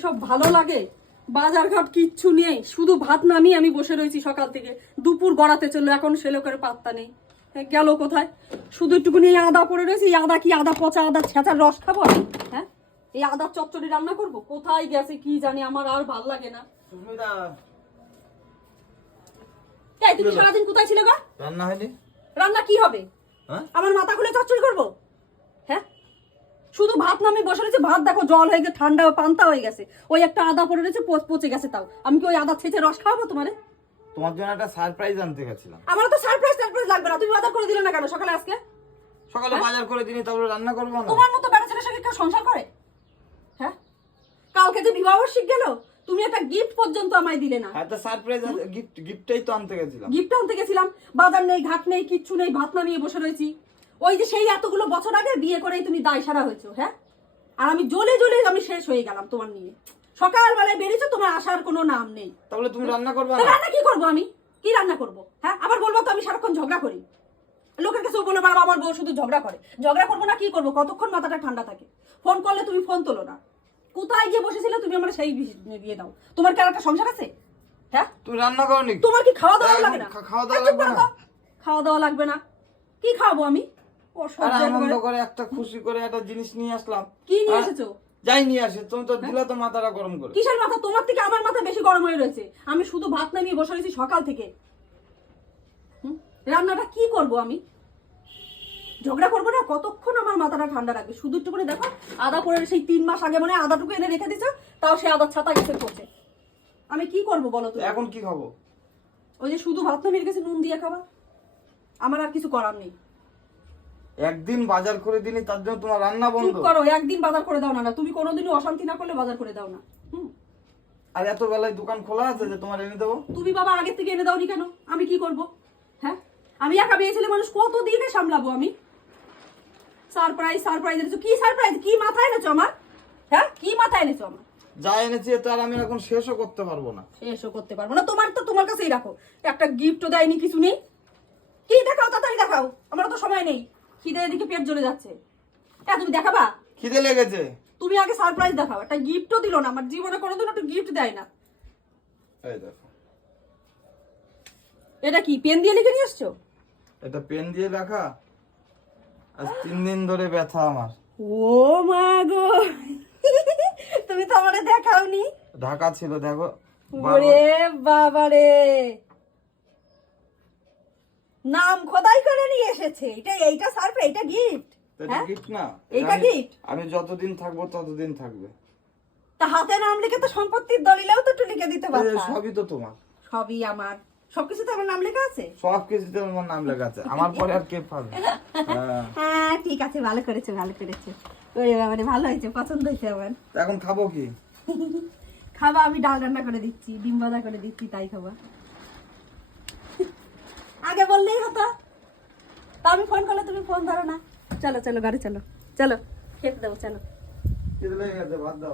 এসব ভালো লাগে? বাজার ঘাট কিচ্ছু নেই, শুধু ভাত নামিয়ে আমি বসে রয়েছি সকাল থেকে। দুপুর গড়াতে চললো, এখন সে লোকের পাত্তা নেই। গেল কোথায়? শুধু একটুকুনি এই আদা পড়ে রয়েছে। এই আদা কি আদা পচা আদা ছেঁচার রস খাবো আমি? হ্যাঁ, এই আদা চচ্চড়ি রান্না করব? কোথায় গেছে কি জানি, আমার আর ভাল লাগে না। এই তুমি সারাদিন কোথায় ছিলে গো? রান্না হয়নি? রান্না কি হবে? আমার মাথা খুলে চচ্চড়ি করবো? হ্যাঁ, শুধু ভাত নামে বসে রয়েছে। ভাত দেখো জল হয়ে গেছে, ঠান্ডা পান্তা হয়ে গেছে। ওই একটা আদা পড়ে রয়েছে, পচে গেছে। তাও আমি কি ওই আদা ছেঁচে রস খাওয়াবো তোমারে? তোমার জন্য একটা সারপ্রাইজ আনতে গেছিলাম। আমার তো সারপ্রাইজ লাগবে না। তুমি বাজার করে দিলে না কেন সকালে? আজকে সকালে বাজার করে দিনি, তারপরে রান্না করবো না? তোমার মতো বেড়া ছেলের সঙ্গে কেউ সংসার করে? হ্যাঁ, কালকে যে বিবাহ বার্ষিক গেল, তুমি একটা গিফট পর্যন্ত আমায় দিলে না। একটা সারপ্রাইজ গিফটটাই তো আনতে গেছিলাম। গিফট আনতে গেছিলাম, বাজার নেই, ঘাট নেই, কিচ্ছু নেই, ভাত নামিয়ে বসে রয়েছি। ওই যে সেই এতগুলো বছর আগে বিয়ে করেই তুমি দায় সারা হয়েছো। হ্যাঁ, আর আমি জ্বলে জ্বলে আমি শেষ হয়ে গেলাম তোমার নিয়ে। সকালবেলায় বেরিয়েছো, তোমার আসার কোনো নাম নেই। তাহলে তুমি রান্না করবে না? রান্না কি করবো আমি? কি রান্না করবো? হ্যাঁ, আবার বলবো তো আমি সারাক্ষণ ঝগড়া করি। লোকের কাছে বলে বেড়াবো আমার বউ শুধু ঝগড়া করে। ঝগড়া করবো না কি করবো? কতক্ষণ মাথাটা ঠান্ডা থাকে? ফোন করলে তুমি ফোন তোলো না। কোথায় গিয়ে বসেছিলে তুমি? আমার সেই দিয়ে দাও। তোমার কি আর একটা সংসার আছে? হ্যাঁ, তুমি রান্না করনি? তোমার কি খাওয়া দাওয়া লাগে না? খাওয়া দাওয়া লাগবে না? খাওয়া দাওয়া লাগবে না? কি খাবো আমি? আনন্দ করে একটা খুশি করে একটা জিনিস নিয়ে আসলাম। কি নিয়ে এসেছো? যাই নিয়ে আসে, তুমি তো দিলা তো মাথাটা গরম করে। কিসের মাথা? তোমার থেকে আমার মাথা বেশি গরম হয়ে রয়েছে। আমি শুধু ভাত নামিয়ে বসে রয়েছি সকাল থেকে। রান্নাটা কি করব আমি? ঝগড়া করবো না? কতক্ষণ আমার মাথাটা ঠান্ডা রাখবে? শুধু একটু করে দেখো, আদা পড়ে সেই 3 মাস আগে মানে আদাটুকু এনে রেখে দিছো, তাও সে আদা ছাতা গেছে পড়ছে। আমি কি করব বলো তো? এখন কি খাবো? ওই যে শুধু ভাত নামিয়ে রেখেছি, নুন দিয়ে খাবা। আমার আর কিছু করার নেই। একদিন বাজার করে দিনি তার জন্য তোমার রান্না বন্ধ? চুপ করো, একদিন বাজার করে দাও না। তুমি কোনোদিনও অশান্তি না করলে বাজার করে দাও না। আর এত বেলায় দোকান খোলা আছে যে তোমার এনে দেবো? তুমি বাবা আগের থেকে এনে দাওনি কেন? আমি কি করব? হ্যাঁ, আমি একা মেয়ে ছেলে মানুষ, কত দিনে সামলাবো আমি? সারপ্রাইজ এনেছো? কি সারপ্রাইজ? কি মাথায় এনেছো আমার? হ্যাঁ, কি মাথায় এনেছো আমার? যা এনেছি তো আর আমি এখন শেষও করতে পারবো না। শেষও করতে পারবো না? তোমার কাছেই রাখো। একটা গিফটও দেয়নি, কিছু নেই। কি দেখাও? তাড়াতাড়ি দেখাও, আমার তো সময় নেই। খিদে এদিকে পেট জ্বলে যাচ্ছে। হ্যাঁ, তুমি দেখাবা? খিদে লেগেছে। তুমি আগে সারপ্রাইজ দেখাও। একটা গিফটও দিল না। আমার জীবনে কোনোদিন একটা গিফট দেয় না। এই দেখো, এটা কি পেন দিয়ে লিখে নিয়ে এসছো? এটা পেন দিয়ে লেখা। আজ 3 দিন ধরে ব্যথা আমার। ও মা গো, তুমি তো আমারে দেখাওনি। ঢাকা ছিল, দেখো। ওরে বাবা রে, নাম খোদাই করে নিয়ে এসেছে। এইটা সারপ্রাইজ, এইটা গিফট? এটা গিফট না, এইটা গিফট। আমি যতদিন থাকবো ততদিন থাকবে। তা হাতে নাম লিখে তো সম্পত্তির দলিলেও তো একটু লিখে দিতে পারতা। সবই তো তোমার। সবই আমার, সবকিছুতে আমার নাম লেখা আছে। সব কিছুতে আমার নাম লেখা আছে। আমার পরে আর কে পাবে? হ্যাঁ, ঠিক আছে, ভালো করেছে। ওরে বাবা রে, ভালো হয়েছে, পছন্দ হয়েছে আমার। এখন খাবো কি? খাবা? আমি ডাল রান্না করে দিচ্ছি, ডিম ভাজা করে দিচ্ছি, তাই খাবা। আগে বললেই হতো। তা আমি ফোন করলে তুমি ফোন ধরো না। চলো ঘরে চলো, খেতে দেবো, চলো। খিদে লেগে গেছে, ভাত দাও।